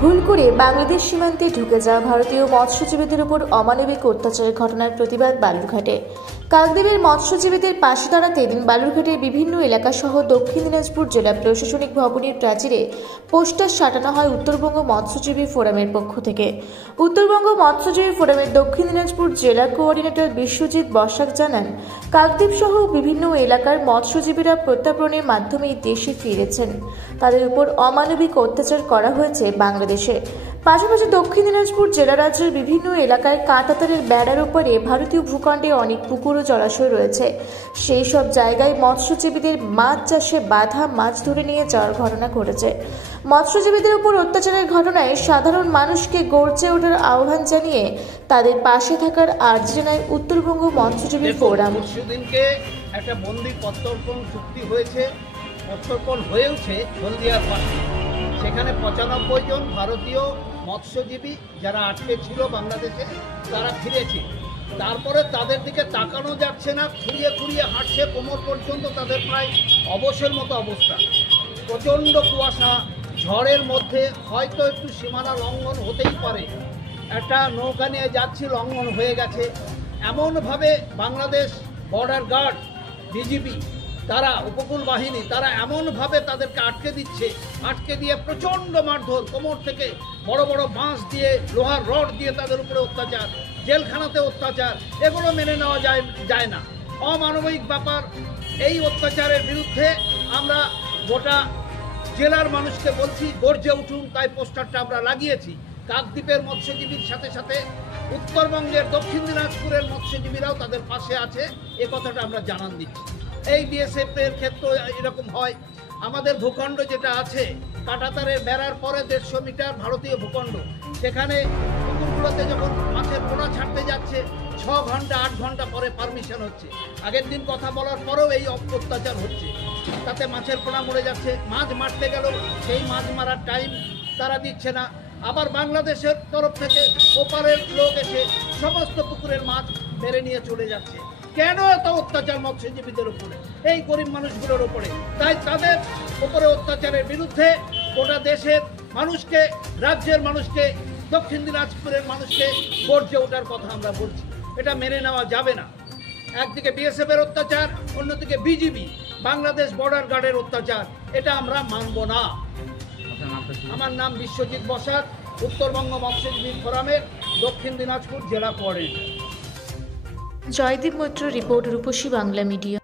ভুল করে বাংলাদেশ সীমান্তে ঢুকে যাওয়া ভারতীয় মৎস্যজীবীদের উপর অমানবিক অত্যাচারের ঘটনার প্রতিবাদ বালুরঘাটে। কাকদ্বীপের মৎস্যজীবীদের পাশে দাঁড়াতে দিন বালুরঘাটের বিভিন্ন এলাকা সহ দক্ষিণ দিনাজপুর জেলা প্রশাসনিক ভবনের প্রাচীরে পোস্টার সাটানো হয় উত্তরবঙ্গ মৎস্যজীবী ফোরামের পক্ষ থেকে। উত্তরবঙ্গ মৎস্যজীবী ফোরামের দক্ষিণ দিনাজপুর জেলা কোঅর্ডিনেটর বিশ্বজিৎ বসাক জানান, কাকদ্বীপ সহ বিভিন্ন এলাকার মৎস্যজীবীরা প্রত্যাপনের মাধ্যমে দেশে ফিরেছেন। তাদের উপর অমানবিক অত্যাচার করা হয়েছে বাংলাদেশে। পাশাপাশি দক্ষিণ দিনাজপুর জেলা রাজ্যের বিভিন্ন এলাকায় কাঁটাতারের বেড়ার উপরে ভারতীয় ভূখণ্ডে অনেক পুকুর ও জলাশয় রয়েছে। সেই সব জায়গায় মৎস্যজীবীদের মাছ চাষে বাধা, মাছ ধরে নিয়ে যাওয়ার ঘটনা ঘটেছে। মৎস্যজীবীদের উপর অত্যাচারের ঘটনায় সাধারণ মানুষকে গর্জে ওঠার আহ্বান জানিয়ে তাদের পাশে থাকার আর্জি জানায় উত্তরবঙ্গ মৎস্যজীবী ফোরাম। সেদিনকে একটা মন্দির প্রত্যর্পণ চুক্তি হয়েছে, প্রত্যর্পণ হয়েওছে হলদিয়ার পাশে। সেখানে 95 জন ভারতীয় মৎস্যজীবী যারা আটকে ছিল বাংলাদেশে, তারা ফিরেছে। তারপরে তাদের দিকে তাকানো যাচ্ছে না, খুঁড়িয়ে খুঁড়িয়ে হাঁটছে, কোমর পর্যন্ত তাদের প্রায় অবশের মতো অবস্থা। প্রচণ্ড কুয়াশা, ঝড়ের মধ্যে হয়তো একটু সীমানা লঙ্ঘন হতেই পারে, একটা নৌকা নিয়ে যাচ্ছি, লঙ্ঘন হয়ে গেছে। এমনভাবে বাংলাদেশ বর্ডার গার্ড, বিজিবি, তারা উপকূল বাহিনী, তারা এমনভাবে তাদেরকে আটকে দিচ্ছে, আটকে দিয়ে প্রচণ্ড মারধর, কোমর থেকে বড় বড় বাঁশ দিয়ে, লোহার রড দিয়ে তাদের উপরে অত্যাচার, জেলখানাতে অত্যাচার, এগুলো মেনে নেওয়া যায় না, অমানবিক ব্যাপার। এই অত্যাচারের বিরুদ্ধে আমরা গোটা জেলার মানুষকে বলছি, গর্জে উঠুন। তাই পোস্টারটা আমরা লাগিয়েছি। কাকদ্বীপের মৎস্যজীবীর সাথে সাথে উত্তরবঙ্গের দক্ষিণ দিনাজপুরের মৎস্যজীবীরাও তাদের পাশে আছে, এ কথাটা আমরা জানান দিচ্ছি। এই বিএসএফ এর ক্ষেত্রে এরকম হয়। আমাদের ভূখণ্ড যেটা আছে, কাঁটাতারের বেড়ার পরে 150 মিটার ভারতীয় ভূখণ্ড, সেখানে পুকুরগুলোতে যখন মাছের পোনা ছাড়তে যাচ্ছে 6 ঘন্টা 8 ঘন্টা পরে পারমিশন হচ্ছে। আগের দিন কথা বলার পরেও এই অত্যাচার হচ্ছে, তাতে মাছের পোনা মরে যাচ্ছে। মাছ মারতে গেলেও সেই মাছ মারার টাইম তারা দিচ্ছে না। আবার বাংলাদেশের তরফ থেকে ওপারের লোক এসে সমস্ত পুকুরের মাছ মেরে নিয়ে চলে যাচ্ছে। কেন এত অত্যাচার মৎস্যজীবীদের উপরে, এই গরিব মানুষগুলোর উপরে? তাই তাদের উপরে অত্যাচারের বিরুদ্ধে গোটা দেশের মানুষকে, রাজ্যের মানুষকে, দক্ষিণ দিনাজপুরের মানুষকে গর্জে ওঠার কথা আমরা বলছি। এটা মেনে নেওয়া যাবে না। একদিকে বিএসএফ এর অত্যাচার, অন্যদিকে বিজিবি, বাংলাদেশ বর্ডার গার্ডের অত্যাচার, এটা আমরা মানব না। আমার নাম বিশ্বজিৎ বসাক, উত্তরবঙ্গ মৎস্যজীবী ফোরামের দক্ষিণ দিনাজপুর জেলা কোঅর্ডিনেটর। জয়দীপ মৈত্র রিপোর্ট, রূপসী বাংলা মিডিয়া।